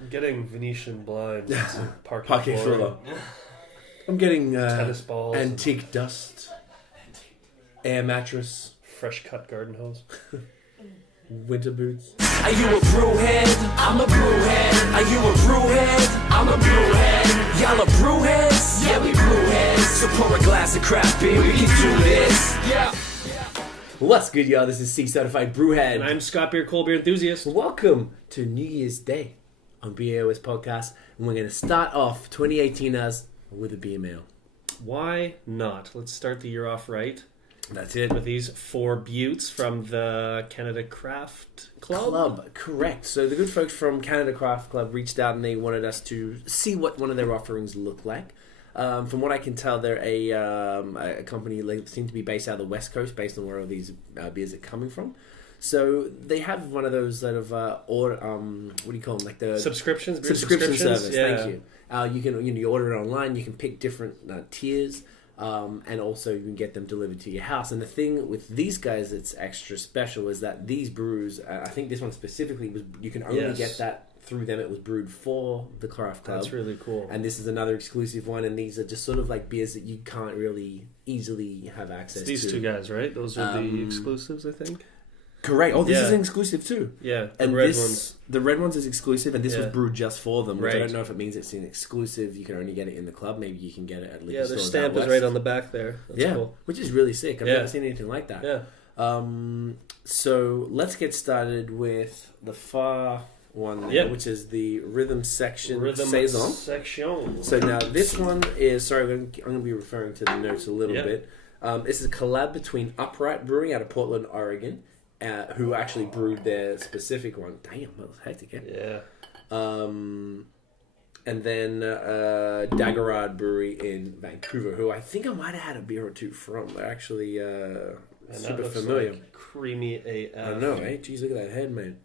I'm getting Venetian blinds, Parquet floor. I'm getting tennis balls, antique dust, air mattress, fresh cut garden hose, winter boots. Are you a brewhead? I'm a brewhead. Are you a brewhead? I'm a brewhead. Y'all are brewheads? Yeah, we brewheads. So pour a glass of craft beer, we can do this. Yeah. What's good, y'all? This is C-Certified Brewhead. And I'm Scott Beer, cold beer enthusiast. Welcome to New Year's Day on BAOS Podcast. And we're going to start off 2018 as with a beer mail. Why not? Let's start the year off right. That's it. With these 4 buttes from the Canada Craft Club. Correct. So the good folks from Canada Craft Club reached out and they wanted us to see what one of their offerings looked like. From what I can tell, they're a company they seem to be based out of the West Coast, based on where all these beers are coming from. So they have one of those sort of what do you call them? Like the subscription service. Yeah. Thank you. You order it online. You can pick different tiers, and also you can get them delivered to your house. And the thing with these guys that's extra special is that these brews, I think this one specifically was you can only get that through them. It was brewed for the Craft Club. That's really cool. And this is another exclusive one. And these are just sort of like beers that you can't really easily have access to. These two guys, right? Those are the exclusives, I think. Correct. Oh, this is an exclusive too. Yeah, the red ones is exclusive, and this was brewed just for them. Which I don't know if it means it's an exclusive. You can only get it in the club. Maybe you can get it at liquor stores. Yeah, their stamp is right on the back there. That's cool. Which is really sick. I've never seen anything like that. Yeah. So let's get started with the far one there, which is the Rhythm Section Saison. So now this one is, sorry, I'm going to be referring to the notes a little bit. This is a collab between Upright Brewing out of Portland, Oregon, who actually brewed their specific one. Damn, that was hectic. Yeah. And then Dageraad Brewery in Vancouver, who I think I might have had a beer or two from. They're actually super familiar. Like creamy AF. I know, eh? Jeez, look at that head, man.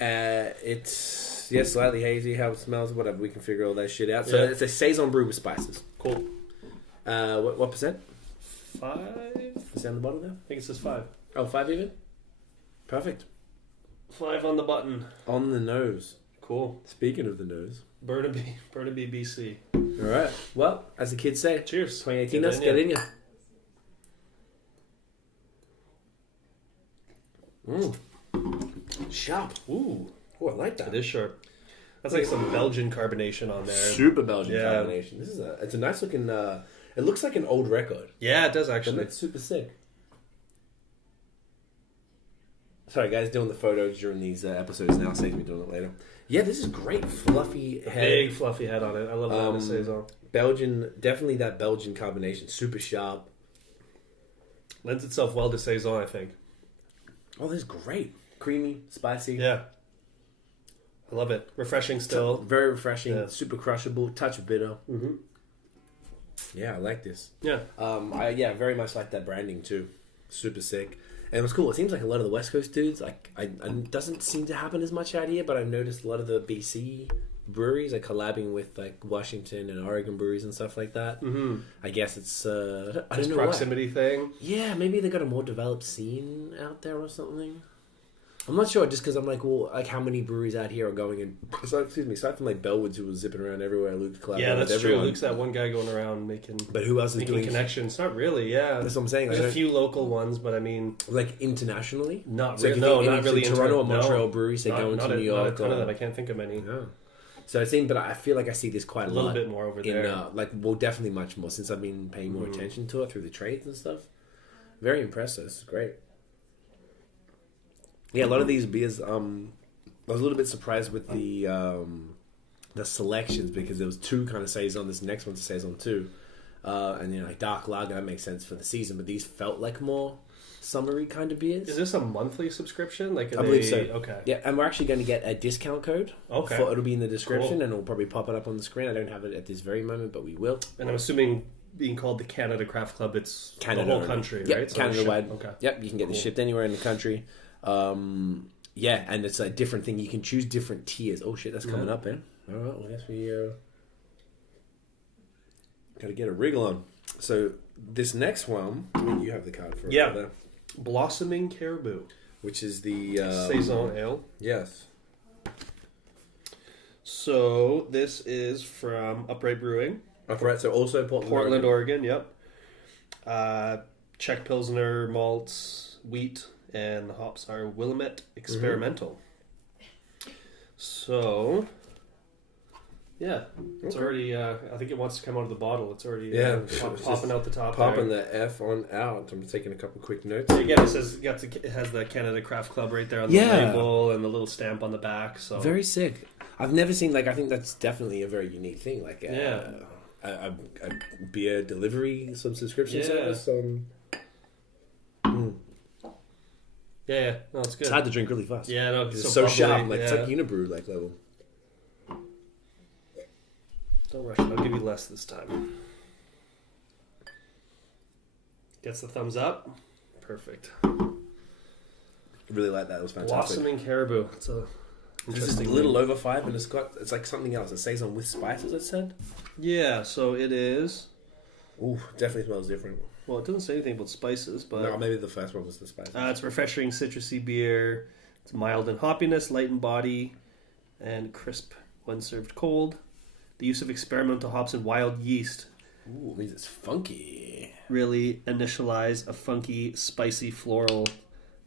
It's slightly hazy, how it smells, whatever. We can figure all that shit out. So it's a saison brew with spices. Cool. What percent? 5. Is that on the bottom there? I think it says 5. Oh, 5 even? Perfect. 5 on the button. On the nose. Cool. Speaking of the nose. Burnaby, BC. All right. Well, as the kids say, cheers. 2018, let's get in ya. Sharp. Ooh. Oh, I like that. It is sharp. That's like some Belgian carbonation on there. Super Belgian carbonation. This is it's a nice looking. It looks like an old record. Yeah, it does actually. It's super sick. Sorry, guys, doing the photos during these episodes now. Saves me doing it later. Yeah, this is great. Fluffy head. Big fluffy head on it. I love that in a saison. Belgian, definitely that Belgian carbonation. Super sharp. Lends itself well to saison, I think. Oh, this is great. Creamy, spicy. Yeah. I love it. Refreshing still. Very refreshing. Yeah. Super crushable. Touch of bitter. Mm-hmm. Yeah, I like this. Yeah. I very much like that branding too. Super sick. And it was cool. It seems like a lot of the West Coast dudes, it doesn't seem to happen as much out here, but I've noticed a lot of the BC breweries are collabing with like Washington and Oregon breweries and stuff like that. Mm-hmm. I guess it's I don't know proximity thing. Yeah, maybe they got a more developed scene out there or something. I'm not sure, just because I'm like, well, like how many breweries out here are going in? Aside from like Bellwoods, who was zipping around everywhere. Luke's collaborating with everyone. True. Luke's that one guy going around making. But who else is doing connections? Not really. Yeah, that's what I'm saying. There's a few local ones, but I mean, like internationally, not so really. No, not really. Toronto or Montreal breweries, they go into New York. Not a ton of them. I can't think of any. Yeah. So it seems, but I feel like I see this quite a little bit more over there. Definitely much more since I've been paying more attention to it through the trades and stuff. Very impressive. It's great. Yeah, a lot of these beers. I was a little bit surprised with the selections because there was 2 kind of saison. This next one's a saison too, and like dark lager, that makes sense for the season. But these felt like more summery kind of beers. Is this a monthly subscription? I believe so. Okay. Yeah, and we're actually going to get a discount code. Okay. It'll be in the description, and it'll probably pop it up on the screen. I don't have it at this very moment, but we will. And I'm assuming, being called the Canada Craft Club, it's Canada, the whole country, right? So Canada-wide. Okay. Yep, you can get this shipped anywhere in the country. Yeah, and it's a different thing. You can choose different tiers. Oh shit, that's coming up, man. All right, well, I guess we got to get a wriggle on. So this next one, you have the card for it. Yeah. There. Blossoming Caribou, which is the saison ale. Yes. So this is from Upright Brewing. Upright, so also Portland, Oregon. Yep. Czech Pilsner malts, wheat, and the hops are Willamette Experimental. So, yeah, it's already. I think it wants to come out of the bottle. It's already popping out the top. Popping the F on out. I'm taking a couple quick notes. So again, it has the Canada Craft Club right there on the label and the little stamp on the back. So very sick. I've never seen I think that's definitely a very unique thing. A beer delivery subscription service. Yeah, no, it's good. It's hard to drink really fast. Yeah, no, it's so sharp. It's like Unibrew level. Don't rush it. I'll give you less this time. Gets the thumbs up. Perfect. I really like that. It was fantastic. Blossoming Caribou. It's a little over 5, and it's like something else. It saison with spices, it said. Yeah, so it is. Ooh, definitely smells different. Well, it doesn't say anything about spices, but... No, maybe the first one was the spices. It's refreshing, citrusy beer. It's mild in hoppiness, light in body, and crisp when served cold. The use of experimental hops and wild yeast. Ooh, means it's funky. Really initialize a funky, spicy, floral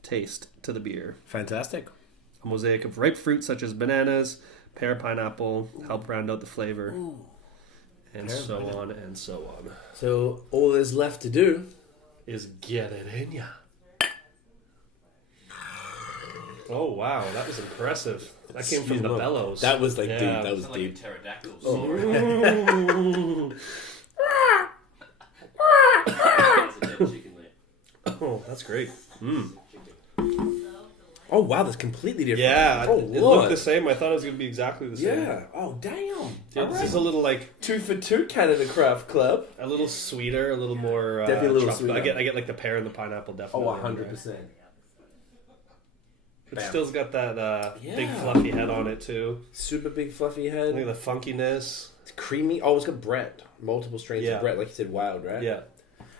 taste to the beer. Fantastic. A mosaic of ripe fruit such as bananas, pear, pineapple, help round out the flavor. Ooh. And so on and so on. So all there's left to do is get it in ya. Oh wow, that was impressive. That came from the bellows. That was deep. That was deep. Like a pterodactyl. Oh, that's great. Mm. Oh wow, that's completely different. Yeah, oh, it looked the same. I thought it was going to be exactly the same. Yeah. Oh damn. Yeah, this is a little 2 for 2 Canada Craft Club. A little sweeter, a little more. Definitely a little sweeter. I get like the pear and the pineapple definitely. Oh, 100%. It still's got that big fluffy head on it too. Super big fluffy head. Look at the funkiness. It's creamy. Oh, it's got Brett. Multiple strains of Brett, like you said, wild, right? Yeah.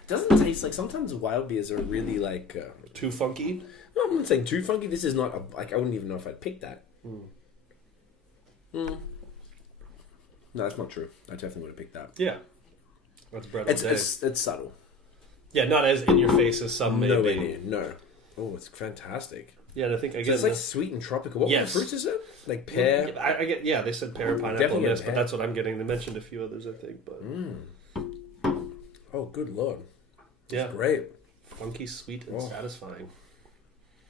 Doesn't taste like sometimes wild beers are really too funky. No, I'm not saying too funky. This is not I wouldn't even know if I'd pick that. No, that's not true. I definitely would have picked that. Yeah, that's Brett. It's subtle. Yeah, not as in your face as some no maybe. Way no. Oh, it's fantastic. Yeah, and I think it's like sweet and tropical. What kind of fruits is it? Like pear. I get. Yeah, they said pear, pineapple, and this, but that's what I'm getting. They mentioned a few others, I think. But oh, good lord. Yeah, that's great. Funky, sweet, and satisfying.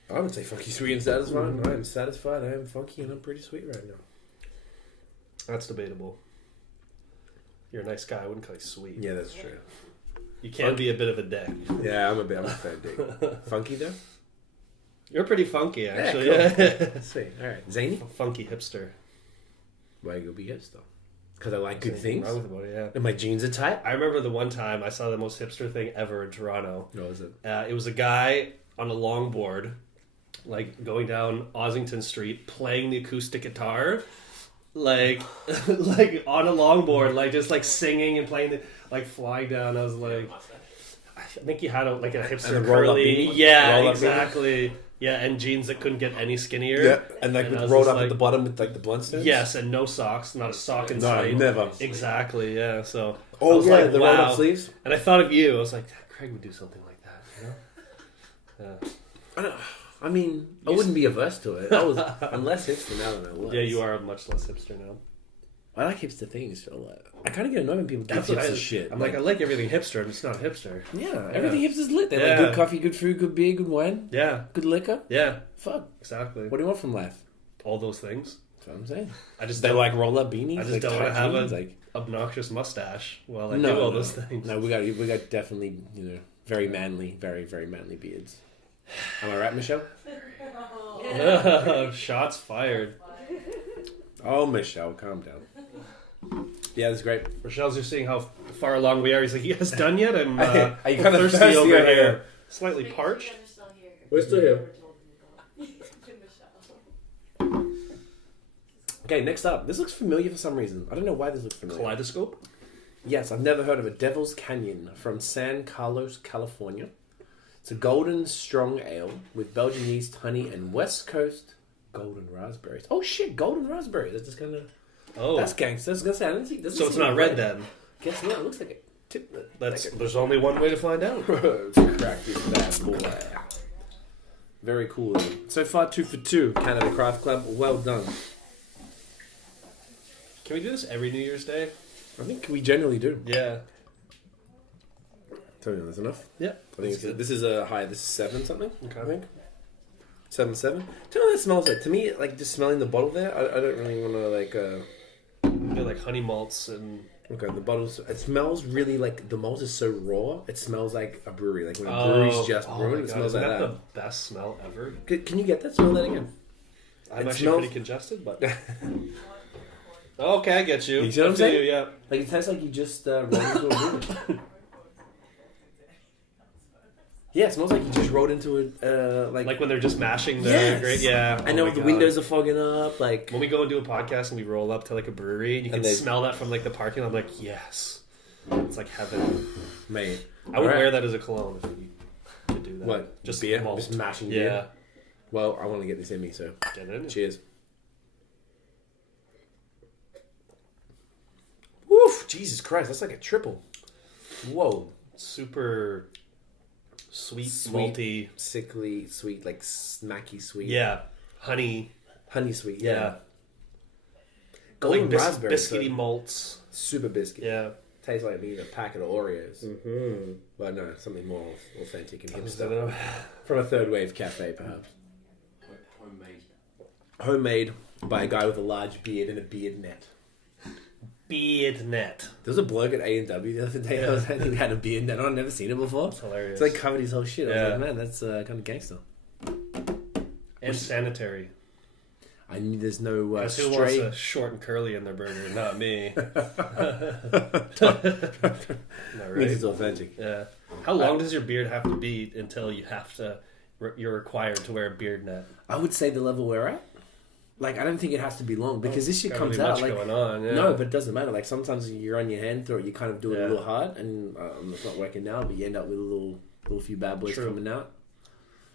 I would say funky, sweet, and satisfying. I am satisfied. I am funky, and I'm pretty sweet right now. That's debatable. You're a nice guy. I wouldn't call you sweet. Yeah, that's true. You can be a bit of a dick. Yeah, I'm a fair dick. Funky though. You're pretty funky, actually. Yeah, cool. Sweet. All right, zany. Funky hipster. Why you go be hipster? Because I like good things. Wrong with it, yeah. And my jeans are tight. I remember the one time I saw the most hipster thing ever in Toronto. What was it? It was a guy on a longboard, going down Ossington Street, playing the acoustic guitar, like on a longboard, just singing and playing flying down. I was like, I think he had a hipster curly, exactly. Yeah, and jeans that couldn't get any skinnier. Yeah, and rolled up at the bottom with the blunt stems. Yes, and no socks, not a sock inside. No, never. Exactly, yeah. So the rolled up sleeves. And I thought of you. I was like, Craig would do something like that, you know? Yeah. I mean, I wouldn't be averse to it. I'm less hipster now than I was. Yeah, you are much less hipster now. I like hipster things. I kind of get annoyed when people do hipster shit. I'm like, I like everything hipster, and it's not hipster. Yeah, everything hipster's lit. They like good coffee, good food, good beer, good wine. Yeah. Good liquor. Yeah. Fuck. Exactly. What do you want from life? All those things. That's what I'm saying. They like roll up beanies. I just don't want to have an obnoxious mustache while I do all those things. No, we got definitely, very manly, very, very manly beards. Am I right, Michelle? Shots fired. Oh, Michelle, calm down. Yeah, that's great. Michelle's just seeing how far along we are. He's like, "You guys done yet?" I'm are you kind of thirsty over here? Slightly parched. We're still here. Okay, next up. This looks familiar for some reason. I don't know why this looks familiar. Kaleidoscope? Yes, I've never heard of it. Devil's Canyon from San Carlos, California. It's a golden strong ale with Belgian yeast, honey, and West Coast golden raspberries. Oh shit, golden raspberries. That's just kind of... Oh. That's gangster. I was going to say, I don't think... So it's not red then? Guess not. It looks like it. There's only one way to find out. Let's crack this bad boy. Very cool. So far, 2 for 2. Canada Craft Club. Well done. Can we do this every New Year's Day? I think we generally do. Yeah. Tell me that's enough. Yeah. I think this is a high. This is 7 something. Okay. I think 7. Do you know what that smells like? To me, like just smelling the bottle there, I don't really want to like. I feel like honey malts and. Okay, the bottles. It smells really like the malt is so raw. It smells like a brewery, like when a brewery's just brewing. It smells like that. Isn't that the best smell ever? Can you get that? Smell that again. I'm actually pretty congested, but. Okay, I get you. You see what I'm saying? Yeah. Like it tastes like you just rolled into a brewery. Yeah, it smells like you just rolled into a like when they're just mashing the yes. yeah. I know the windows are fogging up. Like when we go and do a podcast and we roll up to like a brewery and you can smell that from like the parking lot. I'm like, yes, it's like heaven, mate. I would wear that as a cologne if you could do that. What? Just beer? malt. Just mashing beer. Yeah. Well, I want to get this in me, so get it in. Cheers. Woof! Jesus Christ, that's like a triple. Whoa! Super. Sweet, malty, sickly, sweet, like smacky sweet. Yeah, honey sweet. Yeah, golden like raspberry, biscuity malts, super biscuit. Yeah, tastes like being a packet of Oreos. Mm-hmm. But no, something more authentic and hipster. From a third wave cafe, perhaps. Homemade by a guy with a large beard and a beard net. Beard net. There was a bloke at A&W the other day. Yeah. He had a beard net on. I've never seen it before. It's hilarious. It's like covered his whole shit. I was like, man, that's kind of gangster. And sanitary. I knew there's no who wants a short and curly in their burger? Not me. Not right. Means it's authentic. Yeah. How long does your beard have to be until you're required to wear a beard net? I would say the level we're at. Like, I don't think it has to be long because this shit comes really out. Like, going on, yeah. No, but it doesn't matter. Like, sometimes you're on your hand through it, you kind of do it a little hard, and it's not working now, but you end up with a little few bad boys coming out.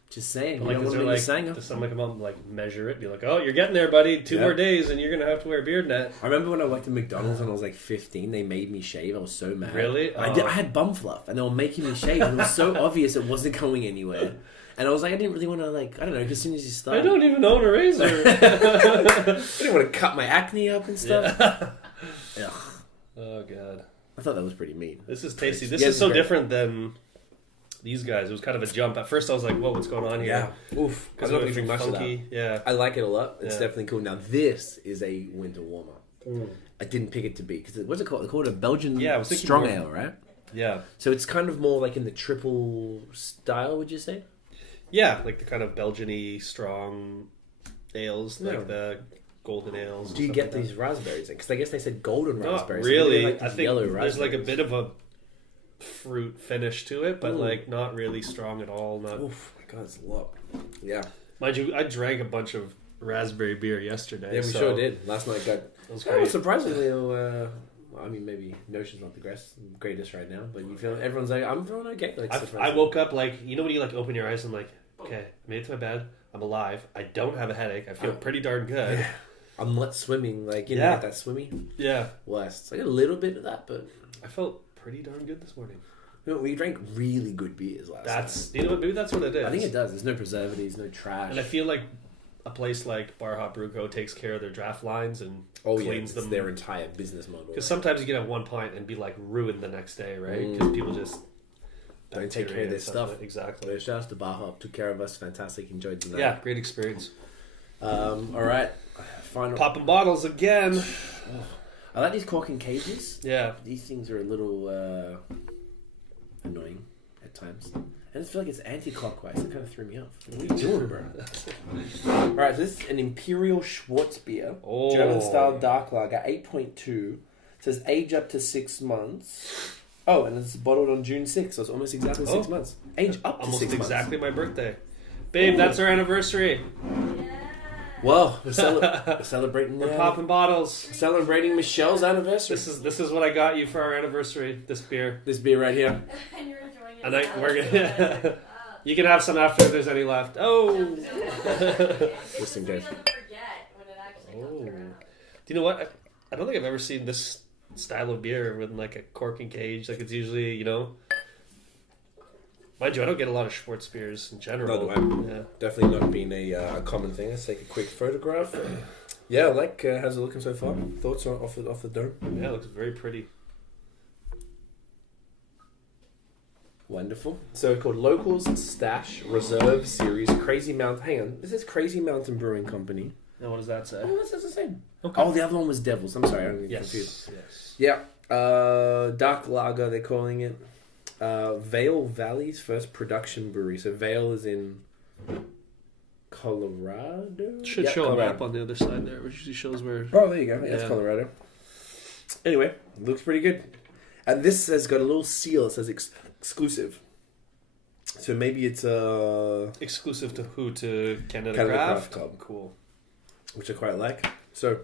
Just saying. But does someone come up and like measure it? Be like, oh, you're getting there, buddy. 2 more days, and you're gonna have to wear a beard net. I remember when I worked at McDonald's when I was like 15. They made me shave. I was so mad. Really? I had bum fluff, and they were making me shave. And it was so obvious it wasn't going anywhere. And I was like, I didn't really want to, like, I don't know, as soon as you start. I don't even own a razor. I didn't want to cut my acne up and stuff. Yeah. Oh, God. I thought that was pretty mean. This is tasty. This is so different than these guys. It was kind of a jump. At first, I was like, whoa, what's going on here? Yeah. Oof. Because it was much funky. Yeah. I like it a lot. It's definitely cool. Now, this is a winter warmer. I didn't pick it to be. Because what's it called? They call it a Belgian strong ale, right? Yeah. So it's kind of more like in the triple style, would you say? Yeah, like the kind of Belgian-y strong ales, like the golden ales. Do you get these raspberries? Because I guess they said golden raspberries. Not really. So like I think there's like a bit of a fruit finish to it, but like not really strong at all. Not. Oof, my God, it's a lot. Yeah. Mind you, I drank a bunch of raspberry beer yesterday. Yeah, we sure did. Last night got. It was great. Surprisingly, I mean, maybe Notion's not the greatest right now, but you feel everyone's like, I'm feeling okay. Like, I woke up like, you know when you like open your eyes and like, okay, I made it to my bed, I'm alive, I don't have a headache, I feel pretty darn good. Yeah. I'm not swimming, like, you know, like that swimming. Yeah. West. I got a little bit of that, but I felt pretty darn good this morning. You know, we drank really good beers last night. You know what, maybe that's what it is. I think it does. There's no preservatives, no trash. And I feel like a place like Bar Hop Brew Co. takes care of their draft lines and cleans them. Their entire business model. Because sometimes you can have one pint and be like ruined the next day, right? Because people just don't take care of their stuff. Exactly. So shout out to Bar Hop, took care of us, fantastic, enjoyed the night. Yeah, great experience. All right, final popping bottles again. I like these corking cages. Yeah, these things are a little annoying at times. I just feel like it's anti-clockwise. It kind of threw me off. What are you doing, bro? Alright, so this is an Imperial Schwarzbier. German-style dark lager, 8.2. It says age up to 6 months. Oh, and it's bottled on June 6th, so it's almost exactly 6 months. Age up to 6 months. Almost exactly my birthday. Babe, that's our anniversary. Well, we're celebrating. We're popping bottles. Celebrating Michelle's anniversary. This is what I got you for our anniversary. This beer right here. And you're enjoying it. And we're gonna. You can have some after if there's any left. Oh. Just in case. Forget when it actually comes around. Do you know what? I don't think I've ever seen this style of beer with like a corking cage. Like it's usually, you know. Mind you, I don't get a lot of Schwarzbiers in general. No, yeah. Definitely not been a common thing. Let's take a quick photograph. Yeah, I like how's it looking so far? Thoughts off the dome? Yeah, it looks very pretty. Wonderful. So it's called Locals Stash Reserve Series Crazy Mountain. Hang on, this is Crazy Mountain Brewing Company. Now what does that say? Oh, that says the same. Okay. Oh, the other one was Devils. I'm sorry, I'm confused. Yes. Yeah. Dark Lager, they're calling it. Vale Valley's first production brewery. So Vale is in Colorado. Should show a map on the other side there, which usually shows where. Oh, there you go. Yeah, it's Colorado. Anyway, looks pretty good. And this has got a little seal. It says exclusive. So maybe it's exclusive to who? To Canada Craft Club. Cool. Which I quite like. So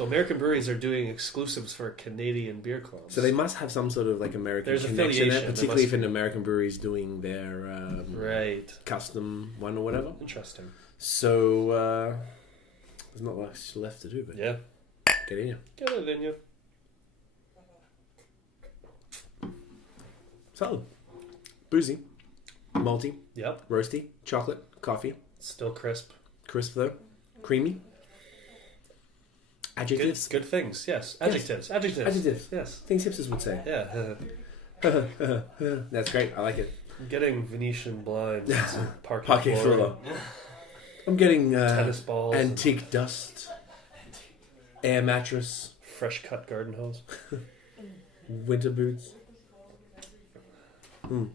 American breweries are doing exclusives for Canadian beer clubs. So they must have some sort of like American There's connection there, affiliation, particularly if an American brewery is doing their right custom one or whatever. Interesting. So there's not much left to do, but yeah, get in you. Get it in you. Solid. Boozy. Malty. Yep. Roasty. Chocolate. Coffee. Still crisp. Crisp though. Creamy. Adjectives. Good things, yes. Adjectives. Yes. Adjectives. Yes. Things hipsters would say. Yeah. That's great. I like it. I'm getting Venetian blinds. Parquet floor. I'm getting tennis balls. Antique dust. Air mattress. Fresh cut garden hose. Winter boots. I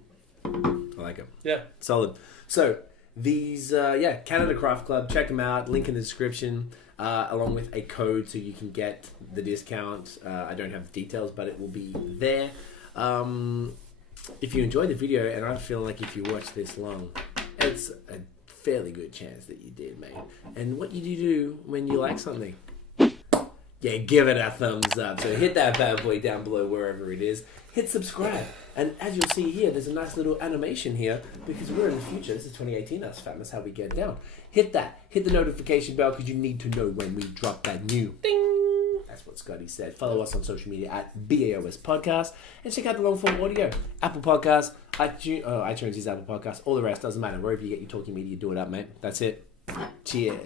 like it. Yeah. Solid. So, these, Canada Craft Club, check them out. Link in the description, along with a code so you can get the discount. I don't have the details, but it will be there. If you enjoyed the video, and I feel like if you watch this long, it's a fairly good chance that you did, mate. And what you do when you like something? Yeah, give it a thumbs up. So hit that bad boy down below wherever it is. Hit subscribe. And as you'll see here, there's a nice little animation here because we're in the future. This is 2018. That's fat. That's how we get down. Hit that. Hit the notification bell because you need to know when we drop that new ding. That's what Scotty said. Follow us on social media at BAOS Podcast. And check out the long form audio. Apple Podcasts, iTunes is Apple Podcasts. All the rest doesn't matter. Wherever you get your talking media, do it up, mate. That's it. Cheers.